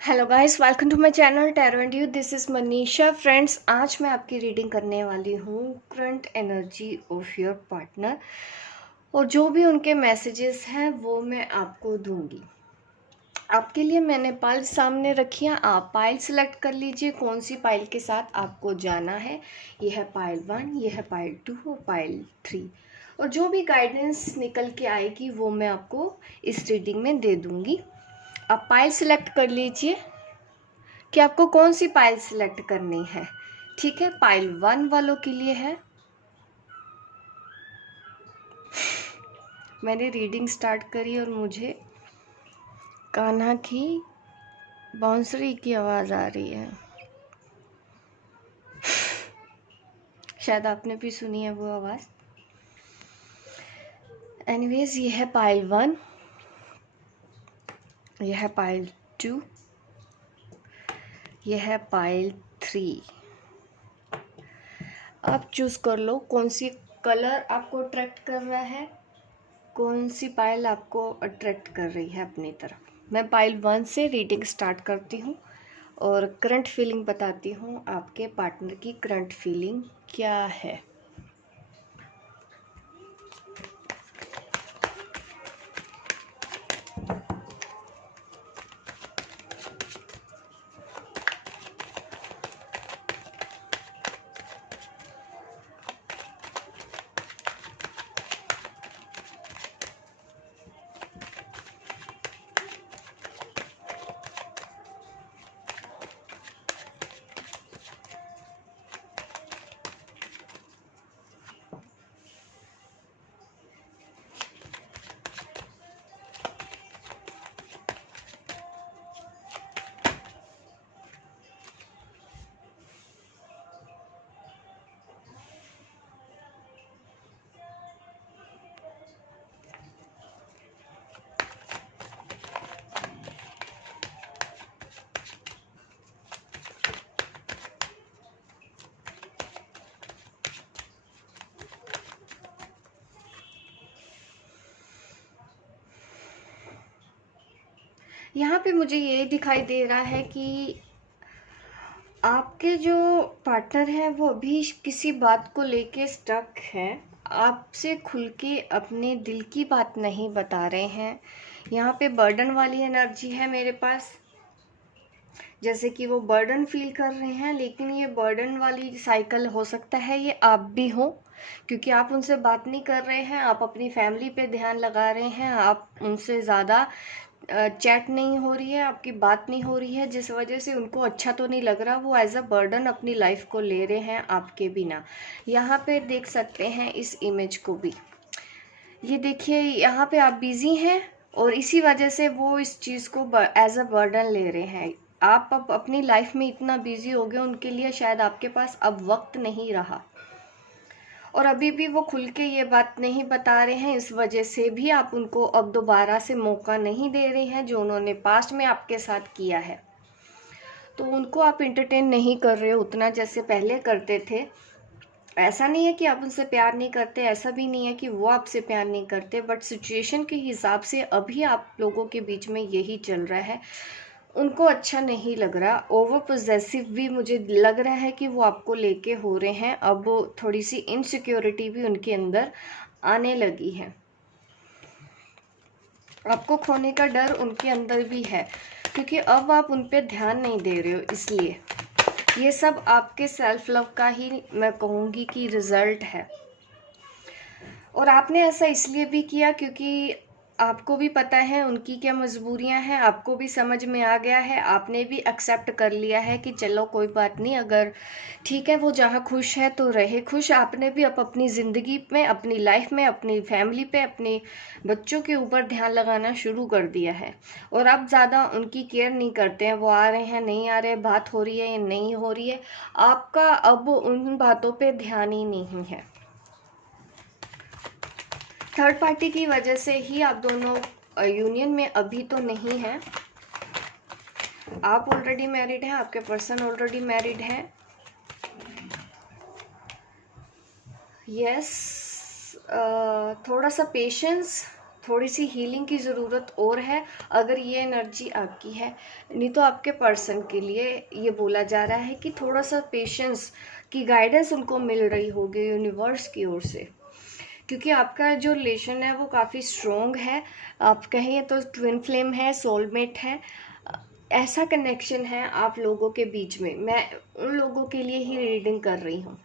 Hello guys, welcome to my channel tarot and you. This is Manisha. Friends, आज मैं आपकी reading करने वाली हूँ current energy of your partner, और जो भी उनके मैसेजेस हैं वो मैं आपको दूंगी। आपके लिए मैंने पाइल सामने रखी है। आप पाइल सेलेक्ट कर लीजिए कौन सी पाइल के साथ आपको जाना है। ये है पाइल 1, ये है पाइल 2 और पाइल 3। और जो भी गाइडेंस निकल के आएगी वो मैं आपको इस रीडिंग में दे दूंगी। आप पाइल सेलेक्ट कर लीजिए कि आपको कौन सी पाइल सिलेक्ट करनी है। ठीक है, पाइल 1 वालों के लिए है। मैंने रीडिंग स्टार्ट करी और मुझे कान्हा की बांसुरी की आवाज़ आ रही है। शायद आपने भी सुनी है वो आवाज़। एनीवेज, ये है पाइल 1, ये है पाइल 2, ये है पाइल 3। आप चूज कर लो कौन सी कलर आपको अट्रैक्ट कर रहा है, कौन सी पाइल आपको अट्रैक्ट कर रही है अपनी तरफ। मैं पाइल 1 से रीडिंग स्टार्ट करती हूँ और करंट फीलिंग बताती हूँ। आपके पार्टनर की करंट फीलिंग क्या है। यहाँ पे मुझे ये दिखाई दे रहा है कि आपके जो पार्टनर हैं वो अभी किसी बात को लेके स्टक हैं। आपसे खुल के अपने दिल की बात नहीं बता रहे हैं। यहाँ पे बर्डन वाली एनर्जी है मेरे पास, जैसे कि वो बर्डन फील कर रहे हैं। लेकिन ये बर्डन वाली साइकिल हो सकता है ये आप भी हो, क्योंकि आप उनसे बात नहीं कर रहे हैं। आप अपनी फैमिली पे ध्यान लगा रहे हैं। आप उनसे ज़्यादा चैट नहीं हो रही है, आपकी बात नहीं हो रही है, जिस वजह से उनको अच्छा तो नहीं लग रहा। वो एज अ बर्डन अपनी लाइफ को ले रहे हैं आपके बिना। यहाँ पे देख सकते हैं इस इमेज को भी। ये देखिए, यहाँ पे आप बिजी हैं और इसी वजह से वो इस चीज़ को एज अ बर्डन ले रहे हैं। आप अब अपनी लाइफ में इतना बिजी हो गए, उनके लिए शायद आपके पास अब वक्त नहीं रहा, और अभी भी वो खुल के ये बात नहीं बता रहे हैं। इस वजह से भी आप उनको अब दोबारा से मौका नहीं दे रहे हैं जो उन्होंने पास्ट में आपके साथ किया है। तो उनको आप इंटरटेन नहीं कर रहे हो उतना जैसे पहले करते थे। ऐसा नहीं है कि आप उनसे प्यार नहीं करते, ऐसा भी नहीं है कि वो आपसे प्यार नहीं करते, बट सिचुएशन के हिसाब से अभी आप लोगों के बीच में यही चल रहा है। उनको अच्छा नहीं लग रहा। ओवर पोजेसिव भी मुझे लग रहा है कि वो आपको लेके हो रहे हैं। अब थोड़ी सी इनसिक्योरिटी भी उनके अंदर आने लगी है। आपको खोने का डर उनके अंदर भी है, क्योंकि अब आप उन पे ध्यान नहीं दे रहे हो। इसलिए ये सब आपके सेल्फ लव का ही मैं कहूँगी कि रिजल्ट है। और आपने ऐसा इसलिए भी किया क्योंकि आपको भी पता है उनकी क्या मजबूरियां हैं। आपको भी समझ में आ गया है, आपने भी एक्सेप्ट कर लिया है कि चलो कोई बात नहीं, अगर ठीक है वो जहाँ खुश है तो रहे खुश। आपने भी अब अपनी ज़िंदगी में, अपनी लाइफ में, अपनी फैमिली पे, अपने बच्चों के ऊपर ध्यान लगाना शुरू कर दिया है। और अब ज़्यादा उनकी केयर नहीं करते हैं। वो आ रहे हैं, नहीं आ रहे, बात हो रही है या नहीं हो रही है, आपका अब उन बातों पर ध्यान ही नहीं है। थर्ड पार्टी की वजह से ही आप दोनों यूनियन में अभी तो नहीं हैं। आप ऑलरेडी मैरिड हैं, आपके पर्सन ऑलरेडी मैरिड हैं। यस, थोड़ा सा पेशेंस थोड़ी सी हीलिंग की ज़रूरत और है, अगर ये एनर्जी आपकी है। नहीं तो आपके पर्सन के लिए ये बोला जा रहा है कि थोड़ा सा पेशेंस की गाइडेंस उनको मिल रही होगी यूनिवर्स की ओर से, क्योंकि आपका जो रिलेशन है वो काफ़ी स्ट्रोंग है। आप कहें तो ट्विन फ्लेम है, सोलमेट है, ऐसा कनेक्शन है आप लोगों के बीच में। मैं उन लोगों के लिए ही रीडिंग कर रही हूँ।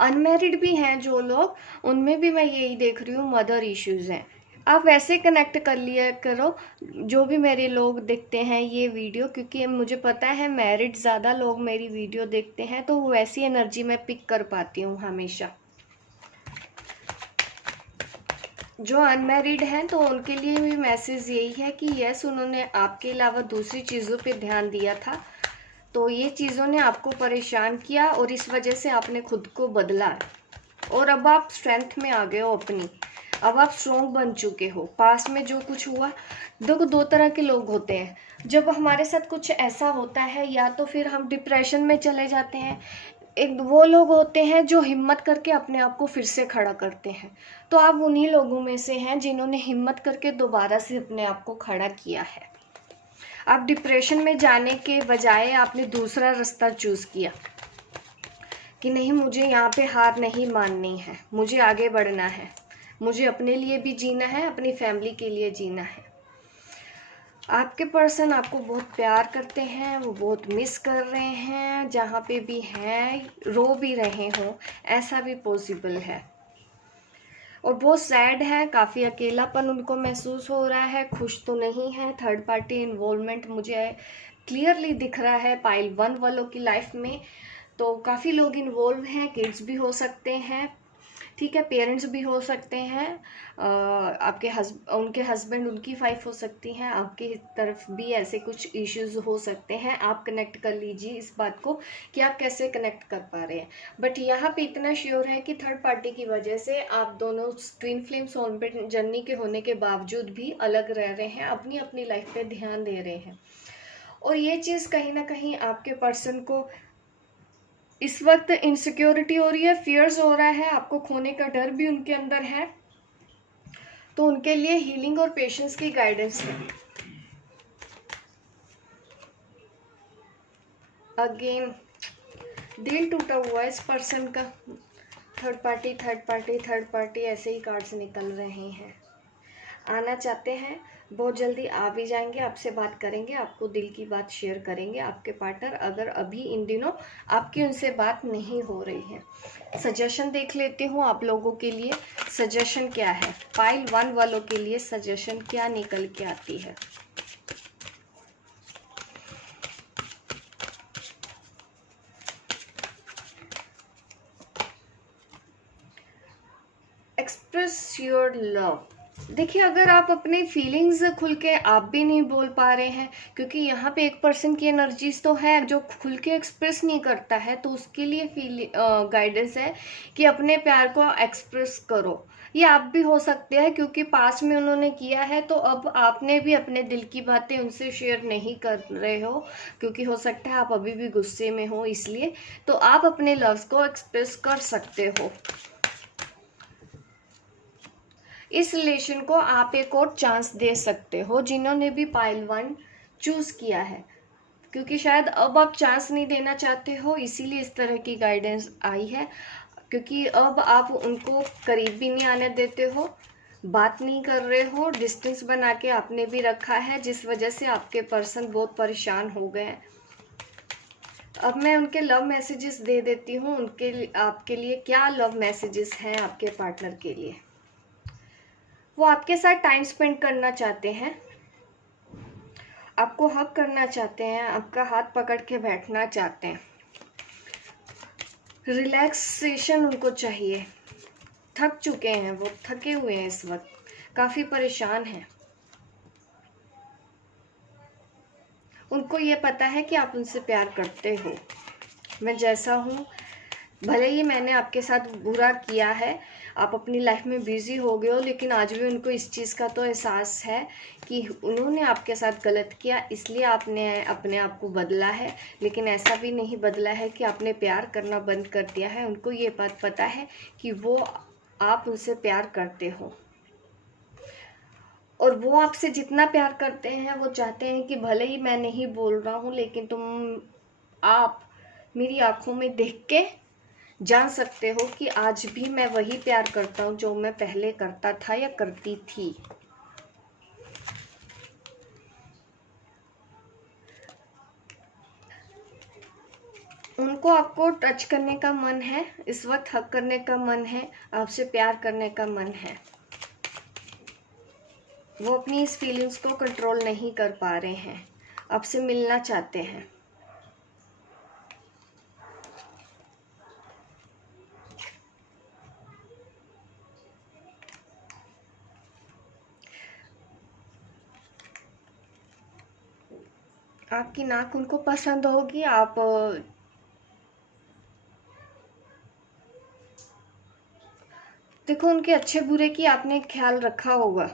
अनमैरिड भी हैं जो लोग, उनमें भी मैं यही देख रही हूँ, मदर इश्यूज हैं। आप वैसे कनेक्ट कर लिया करो जो भी मेरे लोग देखते हैं ये वीडियो, क्योंकि मुझे पता है मैरिड ज़्यादा लोग मेरी वीडियो देखते हैं, तो वैसी एनर्जी मैं पिक कर पाती हूँ हमेशा। जो अनमैरिड हैं तो उनके लिए भी मैसेज यही है कि यस, उन्होंने आपके अलावा दूसरी चीज़ों पे ध्यान दिया था, तो ये चीज़ों ने आपको परेशान किया और इस वजह से आपने खुद को बदला और अब आप स्ट्रेंथ में आ गए हो अपनी। अब आप स्ट्रोंग बन चुके हो। पास्ट में जो कुछ हुआ, देखो दो तरह के लोग होते हैं। जब हमारे साथ कुछ ऐसा होता है या तो फिर हम डिप्रेशन में चले जाते हैं, एक वो लोग होते हैं जो हिम्मत करके अपने आप को फिर से खड़ा करते हैं। तो आप उन्हीं लोगों में से हैं जिन्होंने हिम्मत करके दोबारा से अपने आप को खड़ा किया है। आप डिप्रेशन में जाने के बजाय आपने दूसरा रास्ता चूज किया कि नहीं, मुझे यहाँ पे हार नहीं माननी है, मुझे आगे बढ़ना है, मुझे अपने लिए भी जीना है, अपनी फैमिली के लिए जीना है। आपके पर्सन आपको बहुत प्यार करते हैं, वो बहुत मिस कर रहे हैं, जहाँ पे भी हैं रो भी रहे हों, ऐसा भी पॉसिबल है। और बहुत सैड है, काफ़ी अकेलापन उनको महसूस हो रहा है, खुश तो नहीं है। थर्ड पार्टी इन्वॉल्वमेंट मुझे क्लियरली दिख रहा है पाइल 1 वालों की लाइफ में। तो काफ़ी लोग इन्वॉल्व हैं, किड्स भी हो सकते हैं, ठीक है, पेरेंट्स भी हो सकते हैं, आपके उनके हस्बैंड, उनकी वाइफ हो सकती हैं, आपकी तरफ भी ऐसे कुछ इश्यूज हो सकते हैं। आप कनेक्ट कर लीजिए इस बात को कि आप कैसे कनेक्ट कर पा रहे हैं। बट यहाँ पे इतना श्योर है कि थर्ड पार्टी की वजह से आप दोनों ट्विन फ्लेम सोलमेट जर्नी के होने के बावजूद भी अलग रह रहे हैं, अपनी अपनी लाइफ पे ध्यान दे रहे हैं। और ये चीज़ कहीं ना कहीं आपके पर्सन को इस वक्त इनसिक्योरिटी हो रही है, फियर्स हो रहा है, आपको खोने का डर भी उनके अंदर है। तो उनके लिए हीलिंग और पेशेंस की गाइडेंस है। अगेन दिल टूटा हुआ है इस पर्सन का। Third party third party third party ऐसे ही कार्ड्स निकल रहे हैं। आना चाहते हैं, बहुत जल्दी आ भी जाएंगे, आपसे बात करेंगे, आपको दिल की बात शेयर करेंगे आपके पार्टनर, अगर अभी इन दिनों आपकी उनसे बात नहीं हो रही है। सजेशन देख लेती हूँ आप लोगों के लिए, सजेशन क्या है पाइल 1 वालों के लिए, सजेशन क्या निकल के आती है। Express your love. देखिए, अगर आप अपने फीलिंग्स खुल के आप भी नहीं बोल पा रहे हैं, क्योंकि यहाँ पे एक पर्सन की एनर्जीज तो है जो खुल के एक्सप्रेस नहीं करता है, तो उसके लिए गाइडेंस है कि अपने प्यार को एक्सप्रेस करो। ये आप भी हो सकते हैं, क्योंकि पास्ट में उन्होंने किया है, तो अब आपने भी अपने दिल की बातें उनसे शेयर नहीं कर रहे हो, क्योंकि हो सकता है आप अभी भी गुस्से में हो, इसलिए तो आप अपने लव्स को एक्सप्रेस कर सकते हो। इस रिलेशन को आप एक और चांस दे सकते हो, जिन्होंने भी पाइल 1 चूज किया है, क्योंकि शायद अब आप चांस नहीं देना चाहते हो, इसीलिए इस तरह की गाइडेंस आई है। क्योंकि अब आप उनको करीब भी नहीं आने देते हो, बात नहीं कर रहे हो, डिस्टेंस बना के आपने भी रखा है, जिस वजह से आपके पर्सन बहुत परेशान हो गए हैं। अब मैं उनके लव मैसेजेस दे देती हूँ, उनके आपके लिए क्या लव मैसेजेस हैं आपके पार्टनर के लिए। वो आपके साथ टाइम स्पेंड करना चाहते हैं, आपको हक करना चाहते हैं, आपका हाथ पकड़ के बैठना चाहते हैं, रिलैक्सेशन उनको चाहिए। थक चुके हैं, वो थके हुए हैं, इस वक्त काफ़ी परेशान हैं। उनको ये पता है कि आप उनसे प्यार करते हो। मैं जैसा हूँ, भले ही मैंने आपके साथ बुरा किया है, आप अपनी लाइफ में बिजी हो गए हो, लेकिन आज भी उनको इस चीज़ का तो एहसास है कि उन्होंने आपके साथ गलत किया, इसलिए आपने अपने आप को बदला है। लेकिन ऐसा भी नहीं बदला है कि आपने प्यार करना बंद कर दिया है। उनको ये बात पता है कि वो आप उनसे प्यार करते हो। और वो आपसे जितना प्यार करते हैं वो चाहते हैं कि भले ही मैं नहीं बोल रहा हूँ लेकिन आप मेरी आंखों में देख के जान सकते हो कि आज भी मैं वही प्यार करता हूँ जो मैं पहले करता था या करती थी। उनको आपको टच करने का मन है, इस वक्त हक करने का मन है, आपसे प्यार करने का मन है। वो अपनी इस फीलिंग्स को कंट्रोल नहीं कर पा रहे हैं, आपसे मिलना चाहते हैं। आपकी नाक उनको पसंद होगी। आप देखो, उनके अच्छे बुरे की आपने ख्याल रखा होगा,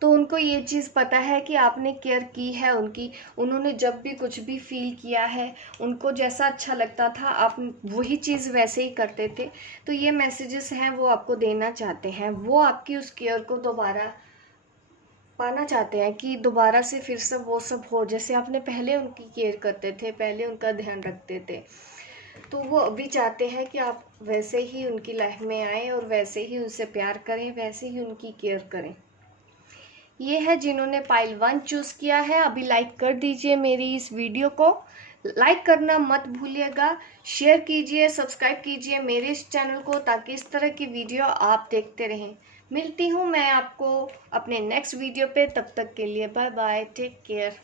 तो उनको ये चीज़ पता है कि आपने केयर की है उनकी। उन्होंने जब भी कुछ भी फील किया है, उनको जैसा अच्छा लगता था आप वही चीज़ वैसे ही करते थे। तो ये मैसेजेस हैं वो आपको देना चाहते हैं। वो आपकी उस केयर को दोबारा पाना चाहते हैं कि दोबारा से फिर से वो सब हो जैसे आपने पहले उनकी केयर करते थे, पहले उनका ध्यान रखते थे। तो वो अभी चाहते हैं कि आप वैसे ही उनकी लाइफ में आए और वैसे ही उनसे प्यार करें, वैसे ही उनकी केयर करें। ये है जिन्होंने पाइल 1 चूज़ किया है। अभी लाइक कर दीजिए मेरी इस वीडियो को, लाइक करना मत भूलिएगा, शेयर कीजिए, सब्सक्राइब कीजिए मेरे इस चैनल को ताकि इस तरह की वीडियो आप देखते रहें। मिलती हूँ मैं आपको अपने नेक्स्ट वीडियो पे, तब तक के लिए bye bye, take care.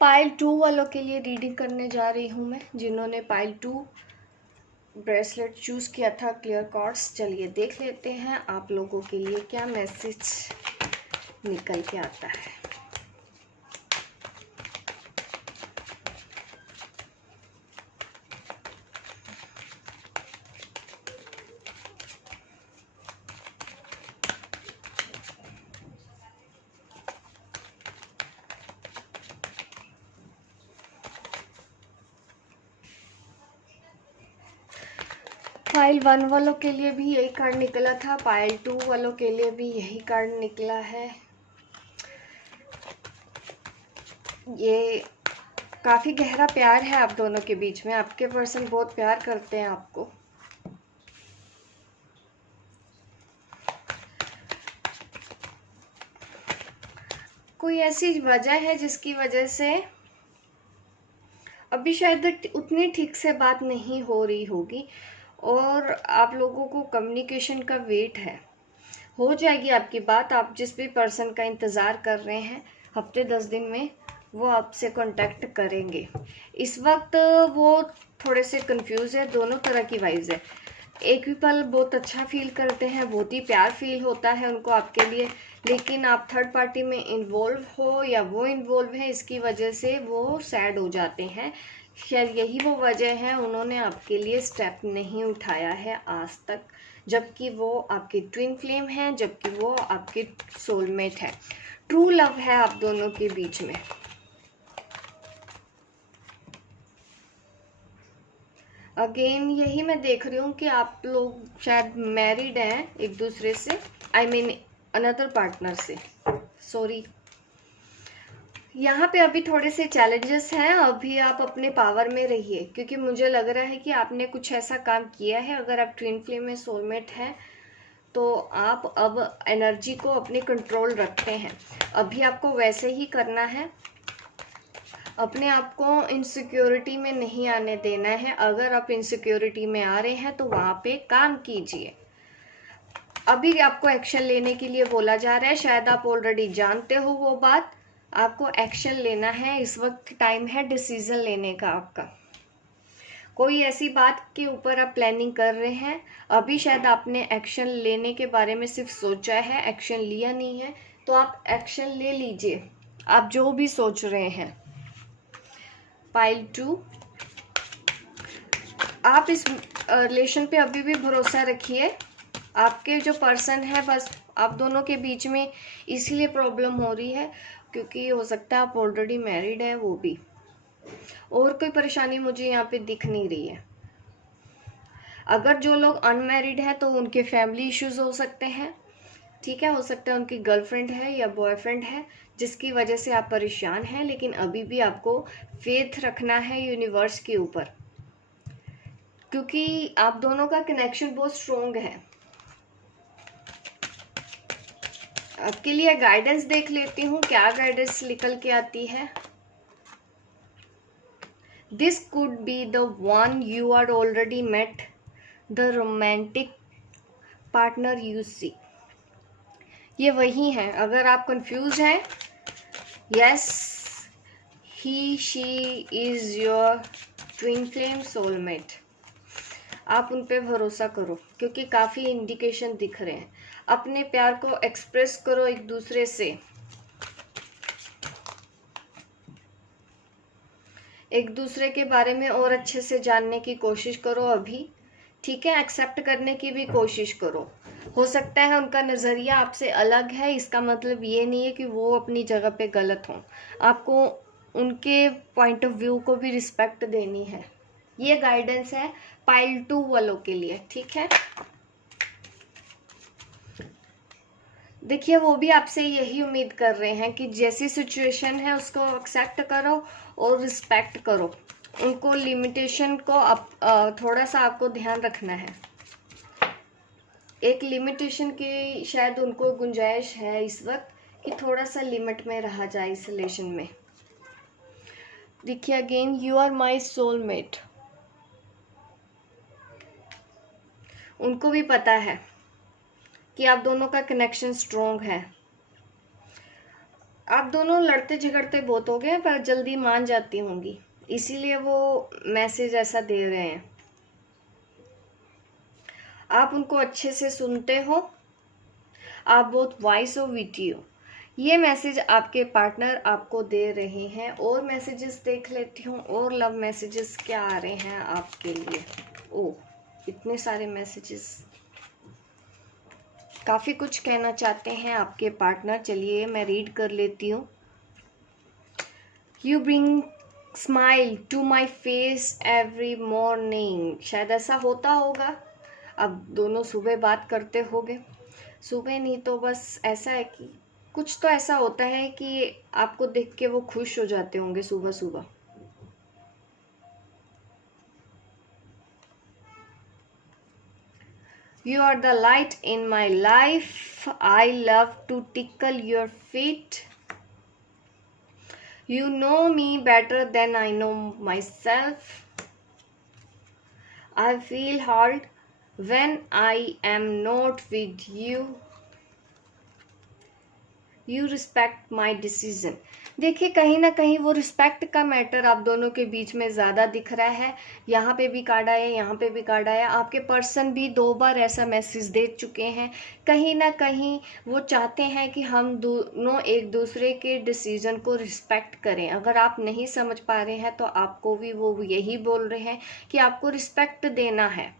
Pile 2 वालों के लिए रीडिंग करने जा रही हूँ मैं, जिन्होंने पाइल 2 ब्रेसलेट चूज़ किया था, क्लियर कार्ड्स। चलिए देख लेते हैं आप लोगों के लिए क्या मैसेज निकल के आता है। पाइल 1 वालों के लिए भी यही कार्ड निकला था, पाइल 2 वालों के लिए भी यही कार्ड निकला है। ये काफ़ी गहरा प्यार है आप दोनों के बीच में, आपके पर्सन बहुत प्यार करते हैं आपको। कोई ऐसी वजह है जिसकी वजह से अभी शायद उतनी ठीक से बात नहीं हो रही होगी और आप लोगों को कम्युनिकेशन का वेट है। हो जाएगी आपकी बात। आप जिस भी पर्सन का इंतज़ार कर रहे हैं, हफ्ते 10 दिन में वो आपसे कांटेक्ट करेंगे। इस वक्त वो थोड़े से कंफ्यूज है, दोनों तरह की वाइज है। एक भी पल बहुत अच्छा फील करते हैं, बहुत ही प्यार फील होता है उनको आपके लिए, लेकिन आप थर्ड पार्टी में इन्वॉल्व हो या वो इन्वॉल्व है, इसकी वजह से वो सैड हो जाते हैं। शायद यही वो वजह है उन्होंने आपके लिए स्टेप नहीं उठाया है आज तक, जबकि वो आपकी ट्विन फ्लेम है, जबकि वो आपके सोलमेट है। ट्रू लव है आप दोनों के बीच में। अगेन यही मैं देख रही हूँ कि आप लोग शायद मैरिड हैं एक दूसरे से, आई मीन अनदर पार्टनर से, सॉरी। यहाँ पे अभी थोड़े से चैलेंजेस हैं, अभी आप अपने पावर में रहिए, क्योंकि मुझे लग रहा है कि आपने कुछ ऐसा काम किया है। अगर आप ट्विन फ्लेम में सोलमेट हैं तो आप अब एनर्जी को अपने कंट्रोल रखते हैं। अभी आपको वैसे ही करना है, अपने आप को इनसिक्योरिटी में नहीं आने देना है। अगर आप इनसिक्योरिटी में आ रहे हैं तो वहाँ पे काम कीजिए। अभी आपको एक्शन लेने के लिए बोला जा रहा है, शायद आप ऑलरेडी जानते हो वो बात। आपको एक्शन लेना है, इस वक्त टाइम है डिसीजन लेने का आपका। कोई ऐसी बात के ऊपर आप प्लानिंग कर रहे हैं, अभी शायद आपने एक्शन लेने के बारे में सिर्फ सोचा है, एक्शन लिया नहीं है, तो आप एक्शन ले लीजिए आप जो भी सोच रहे हैं। पाइल 2, आप इस रिलेशन पे अभी भी भरोसा रखिए। आपके जो पर्सन है, बस आप दोनों के बीच में इसलिए प्रॉब्लम हो रही है क्योंकि हो सकता है आप ऑलरेडी मैरिड है, वो भी, और कोई परेशानी मुझे यहाँ पे दिख नहीं रही है। अगर जो लोग अनमैरिड है तो उनके फैमिली इश्यूज हो सकते हैं, ठीक है। हो सकता है उनकी गर्लफ्रेंड है या बॉयफ्रेंड है जिसकी वजह से आप परेशान हैं, लेकिन अभी भी आपको फेथ रखना है यूनिवर्स के ऊपर, क्योंकि आप दोनों का कनेक्शन बहुत स्ट्रोंग है। आपके लिए गाइडेंस देख लेती हूँ, क्या गाइडेंस निकल के आती है। This could be the one you are already met, the romantic partner you see. ये वही है। अगर आप कंफ्यूज हैं, yes, he she is your twin flame soulmate. आप उन पे भरोसा करो, क्योंकि काफ़ी इंडिकेशन दिख रहे हैं। अपने प्यार को एक्सप्रेस करो एक दूसरे से, एक दूसरे के बारे में और अच्छे से जानने की कोशिश करो अभी, ठीक है। एक्सेप्ट करने की भी कोशिश करो। हो सकता है उनका नज़रिया आपसे अलग है, इसका मतलब ये नहीं है कि वो अपनी जगह पे गलत हों। आपको उनके पॉइंट ऑफ व्यू को भी रिस्पेक्ट देनी है। ये गाइडेंस है पाइल 2 वालों के लिए, ठीक है। देखिए, वो भी आपसे यही उम्मीद कर रहे हैं कि जैसी सिचुएशन है उसको एक्सेप्ट करो और रिस्पेक्ट करो। उनको लिमिटेशन को थोड़ा सा आपको ध्यान रखना है। एक लिमिटेशन की शायद उनको गुंजाइश है इस वक्त कि थोड़ा सा लिमिट में रहा जाए इस रिलेशन में। देखिए, again you are my soulmate. उनको भी पता है कि आप दोनों का कनेक्शन स्ट्रोंग है। आप दोनों लड़ते झगड़ते बहुत हो गए, पर जल्दी मान जाती होंगी, इसीलिए वो मैसेज ऐसा दे रहे हैं। आप उनको अच्छे से सुनते हो, आप बहुत वाइस हो, विटी हो। ये मैसेज आपके पार्टनर आपको दे रहे हैं। और मैसेजेस देख लेती हूँ, और लव मैसेजेस क्या आ रहे हैं आपके लिए। ओह, इतने सारे मैसेजेस, काफ़ी कुछ कहना चाहते हैं आपके पार्टनर। चलिए मैं रीड कर लेती हूँ। You bring smile to my face every morning. शायद ऐसा होता होगा, अब दोनों सुबह बात करते होंगे। सुबह नहीं तो बस ऐसा है कि कुछ तो ऐसा होता है कि आपको देख के वो खुश हो जाते होंगे सुबह सुबह। You are the light in my life. I love to tickle your feet. You know me better than I know myself. I feel hurt when I am not with you. You respect my decision. देखिए, कहीं ना कहीं वो respect का matter आप दोनों के बीच में ज़्यादा दिख रहा है। यहाँ पे भी कार्ड आया, यहाँ पे भी कार्ड आया। आपके पर्सन भी 2 बार ऐसा मैसेज दे चुके हैं। कहीं ना कहीं वो चाहते हैं कि हम दोनों एक दूसरे के डिसीजन को रिस्पेक्ट करें। अगर आप नहीं समझ पा रहे हैं तो आपको भी वो यही बोल रहे हैं कि आपको रिस्पेक्ट देना है,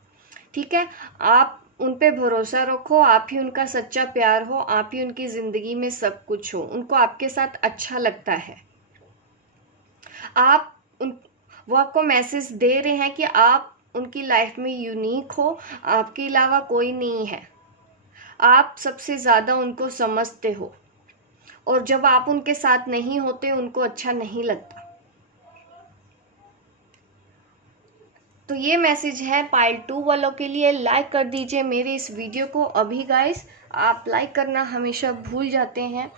ठीक है। आप उन पे भरोसा रखो, आप ही उनका सच्चा प्यार हो, आप ही उनकी ज़िंदगी में सब कुछ हो। उनको आपके साथ अच्छा लगता है। वो आपको मैसेज दे रहे हैं कि आप उनकी लाइफ में यूनिक हो, आपके अलावा कोई नहीं है। आप सबसे ज़्यादा उनको समझते हो, और जब आप उनके साथ नहीं होते उनको अच्छा नहीं लगता। तो ये मैसेज है पाइल 2 वालों के लिए। लाइक कर दीजिए मेरे इस वीडियो को अभी गाइस। आप लाइक करना हमेशा भूल जाते हैं।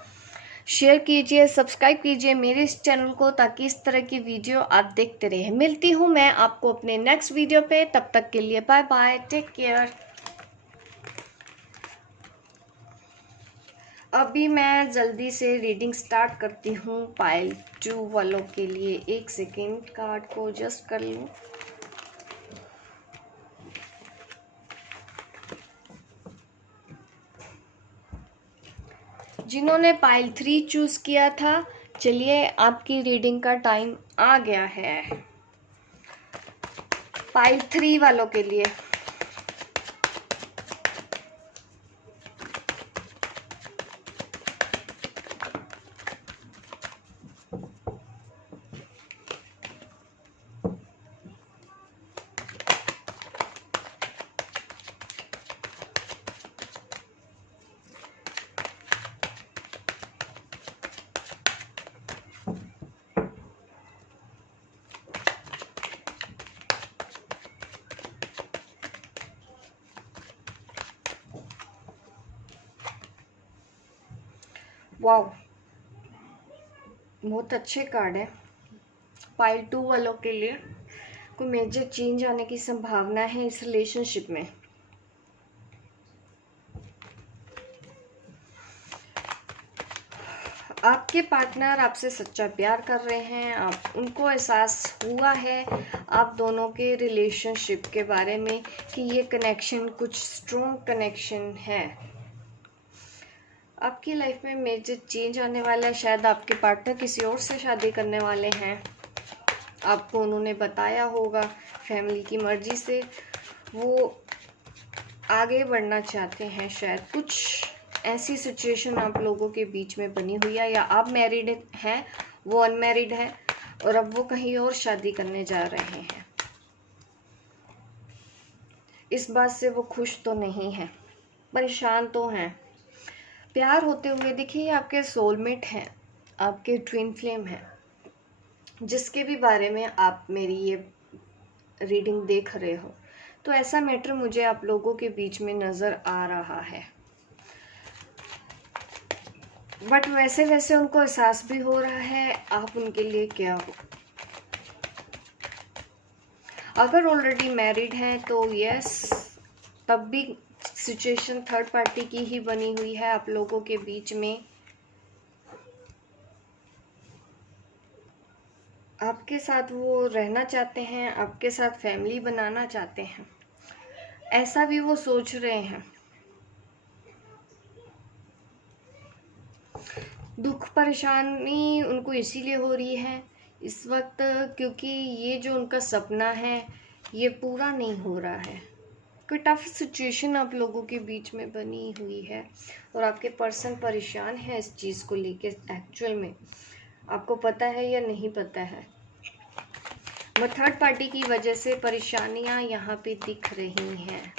शेयर कीजिए, सब्सक्राइब कीजिए मेरे इस चैनल को, ताकि इस तरह की वीडियो आप देखते रहें। मिलती हूँ मैं आपको अपने नेक्स्ट वीडियो पे। तब तक के लिए बाय बाय, टेक केयर। अभी मैं जल्दी से रीडिंग स्टार्ट करती हूँ पाइल 2 वालों के लिए। एक सेकेंड, कार्ड को एडजस्ट कर लूँ। जिन्होंने पाइल 3 चूज किया था, चलिए आपकी रीडिंग का टाइम आ गया है। पाइल 3 वालों के लिए वाओ, बहुत अच्छे कार्ड है। पाइल 2 वालों के लिए कोई मेजर चेंज आने की संभावना है इस रिलेशनशिप में। आपके पार्टनर आपसे सच्चा प्यार कर रहे हैं, आप उनको एहसास हुआ है आप दोनों के रिलेशनशिप के बारे में कि ये कनेक्शन कुछ स्ट्रॉन्ग कनेक्शन है। आपकी लाइफ में मेजर चेंज आने वाला है। शायद आपके पार्टनर किसी और से शादी करने वाले हैं, आपको उन्होंने बताया होगा, फैमिली की मर्जी से वो आगे बढ़ना चाहते हैं। शायद कुछ ऐसी सिचुएशन आप लोगों के बीच में बनी हुई है, या आप मैरिड हैं, वो अनमैरिड है और अब वो कहीं और शादी करने जा रहे हैं। इस बात से वो खुश तो नहीं है, परेशान तो हैं। प्यार होते हुए देखिए, आपके सोलमेट हैं, आपके ट्विन फ्लेम हैं, जिसके भी बारे में आप मेरी ये रीडिंग देख रहे हो, तो ऐसा मैटर मुझे आप लोगों के बीच में नज़र आ रहा है। बट वैसे वैसे उनको एहसास भी हो रहा है आप उनके लिए क्या हो। अगर ऑलरेडी मैरिड हैं तो यस, तब भी सिचुएशन थर्ड पार्टी की ही बनी हुई है आप लोगों के बीच में। आपके साथ वो रहना चाहते हैं, आपके साथ फैमिली बनाना चाहते हैं, ऐसा भी वो सोच रहे हैं। दुख परेशानी उनको इसीलिए हो रही है इस वक्त क्योंकि ये जो उनका सपना है ये पूरा नहीं हो रहा है। कोई टफ सिचुएशन आप लोगों के बीच में बनी हुई है और आपके पर्सन परेशान है इस चीज़ को लेके। एक्चुअल में आपको पता है या नहीं पता है, बट थर्ड पार्टी की वजह से परेशानियां यहाँ पे दिख रही हैं।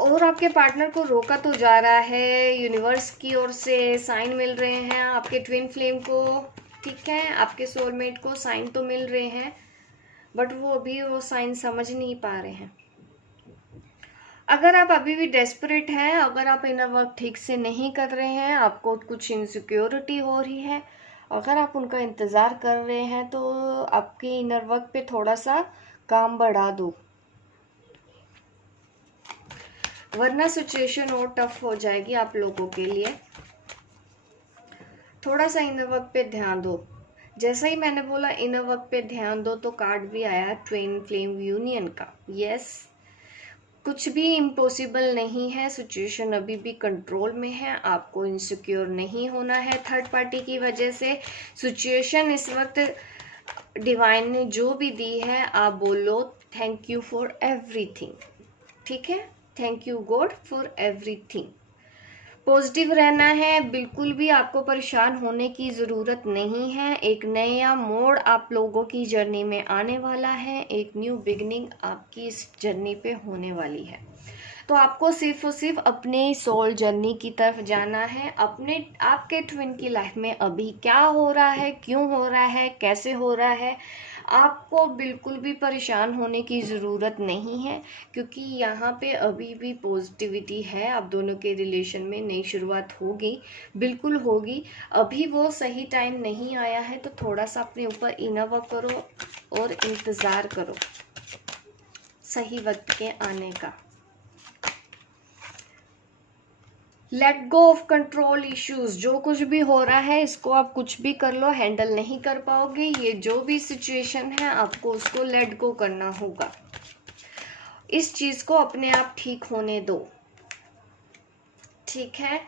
और आपके पार्टनर को रोका तो जा रहा है, यूनिवर्स की ओर से साइन मिल रहे हैं आपके ट्विन फ्लेम को, ठीक है, आपके सोलमेट को साइन तो मिल रहे हैं, बट वो अभी वो साइन समझ नहीं पा रहे हैं। अगर आप अभी भी डेस्परेट हैं, अगर आप इनर वर्क ठीक से नहीं कर रहे हैं, आपको कुछ इनसिक्योरिटी हो रही है, अगर आप उनका इंतज़ार कर रहे हैं तो आपके इनर वर्क पे थोड़ा सा काम बढ़ा दो, वरना सिचुएशन और टफ हो जाएगी आप लोगों के लिए। थोड़ा सा इनर वर्क पे ध्यान दो। जैसा ही मैंने बोला इनर वर्क पे ध्यान दो तो कार्ड भी आया ट्विन फ्लेम यूनियन का। यस, कुछ भी इम्पॉसिबल नहीं है, सिचुएशन अभी भी कंट्रोल में है, आपको इनसिक्योर नहीं होना है थर्ड पार्टी की वजह से। सिचुएशन इस वक्त डिवाइन ने जो भी दी है आप बोलो थैंक यू फॉर एवरीथिंग, ठीक है, thank you God for everything. Positive रहना है, बिल्कुल भी आपको परेशान होने की ज़रूरत नहीं है। एक नया मोड़ आप लोगों की जर्नी में आने वाला है, एक न्यू बिगनिंग आपकी इस जर्नी पे होने वाली है। तो आपको सिर्फ और सिर्फ अपने सोल जर्नी की तरफ जाना है। अपने आपके ट्विन की लाइफ में अभी क्या हो रहा है, क्यों हो रहा है, कैसे हो रहा है, आपको बिल्कुल भी परेशान होने की ज़रूरत नहीं है, क्योंकि यहाँ पे अभी भी पॉजिटिविटी है। आप दोनों के रिलेशन में नई शुरुआत होगी, बिल्कुल होगी। अभी वो सही टाइम नहीं आया है, तो थोड़ा सा अपने ऊपर इनर वर्क करो और इंतज़ार करो सही वक्त के आने का। Let go of control issues. जो कुछ भी हो रहा है इसको आप कुछ भी कर लो, हैंडल नहीं कर पाओगे। ये जो भी सिचुएशन है आपको उसको लेट गो करना होगा। इस चीज़ को अपने आप ठीक होने दो, ठीक है।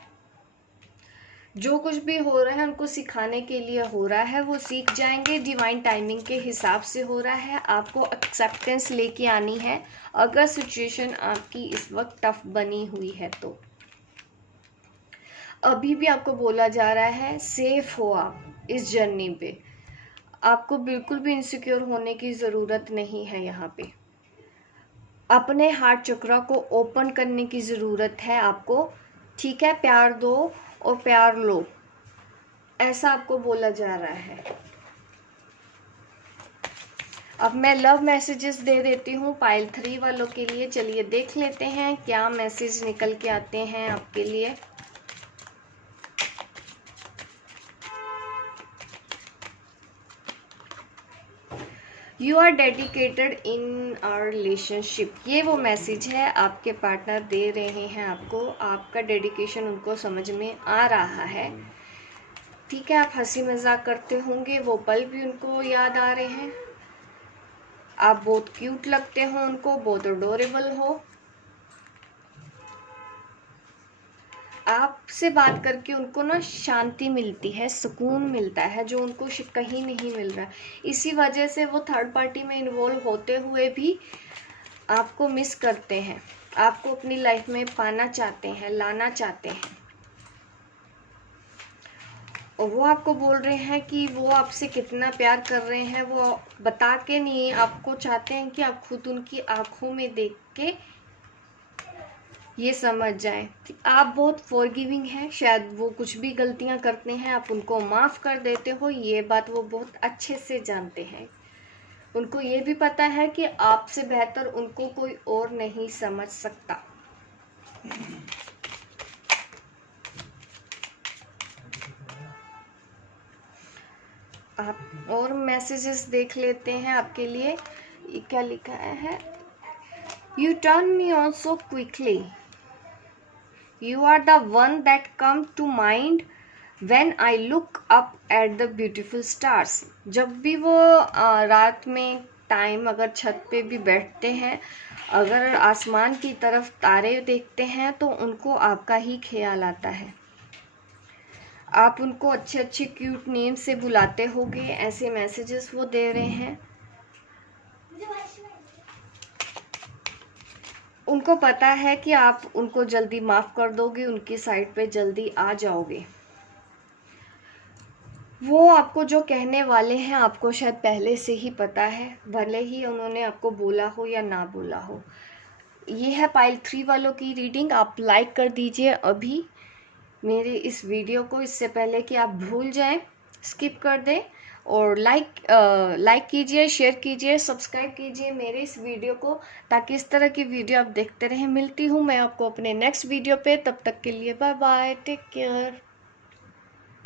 जो कुछ भी हो रहा है उनको सिखाने के लिए हो रहा है, वो सीख जाएंगे, डिवाइन टाइमिंग के हिसाब से हो रहा है। आपको एक्सेप्टेंस लेके आनी है अगर सिचुएशन आपकी इस वक्त टफ बनी हुई है तो। अभी भी आपको बोला जा रहा है सेफ हो आप इस जर्नी पे, आपको बिल्कुल भी इनसिक्योर होने की ज़रूरत नहीं है। यहाँ पे अपने हार्ट चक्रा को ओपन करने की ज़रूरत है आपको, ठीक है। प्यार दो और प्यार लो, ऐसा आपको बोला जा रहा है। अब मैं लव मैसेजेस दे देती हूँ पाइल 3 वालों के लिए। चलिए देख लेते हैं क्या मैसेज निकल के आते हैं आपके लिए। You are dedicated in our relationship, ये वो मैसेज है आपके पार्टनर दे रहे हैं आपको। आपका डेडिकेशन उनको समझ में आ रहा है। ठीक है, आप हंसी मजाक करते होंगे, वो पल भी उनको याद आ रहे हैं। आप बहुत क्यूट लगते हो उनको, बहुत अडोरेबल हो। आपसे बात करके उनको ना शांति मिलती है, सुकून मिलता है, जो उनको कहीं नहीं मिल रहा। इसी वजह से वो थर्ड पार्टी में इन्वॉल्व होते हुए भी आपको मिस करते हैं, आपको अपनी लाइफ में पाना चाहते हैं, लाना चाहते हैं। और वो आपको बोल रहे हैं कि वो आपसे कितना प्यार कर रहे हैं, वो बता के नहीं, आपको चाहते हैं कि आप खुद उनकी आंखों में देख के ये समझ जाएं। आप बहुत फॉरगिविंग हैं, शायद वो कुछ भी गलतियां करते हैं आप उनको माफ़ कर देते हो, ये बात वो बहुत अच्छे से जानते हैं। उनको ये भी पता है कि आपसे बेहतर उनको कोई और नहीं समझ सकता। आप और मैसेजेस देख लेते हैं आपके लिए। ये क्या लिखा है? You turn me on so quickly, you are the one that come to mind when I look up at the beautiful stars. जब भी वो रात में टाइम अगर छत पे भी बैठते हैं, अगर आसमान की तरफ तारे देखते हैं तो उनको आपका ही ख्याल आता है। आप उनको अच्छे अच्छे क्यूट नेम से बुलाते होगे, ऐसे मैसेजेस वो दे रहे हैं। उनको पता है कि आप उनको जल्दी माफ़ कर दोगे, उनकी साइड पे जल्दी आ जाओगे। वो आपको जो कहने वाले हैं आपको शायद पहले से ही पता है, भले ही उन्होंने आपको बोला हो या ना बोला हो। ये है पाइल 3 वालों की रीडिंग। आप लाइक कर दीजिए अभी मेरे इस वीडियो को, इससे पहले कि आप भूल जाएं, स्किप कर दें। और लाइक कीजिए, शेयर कीजिए, सब्सक्राइब कीजिए मेरे इस वीडियो को, ताकि इस तरह की वीडियो आप देखते रहें। मिलती हूँ मैं आपको अपने नेक्स्ट वीडियो पे, तब तक के लिए बाय बाय, टेक केयर।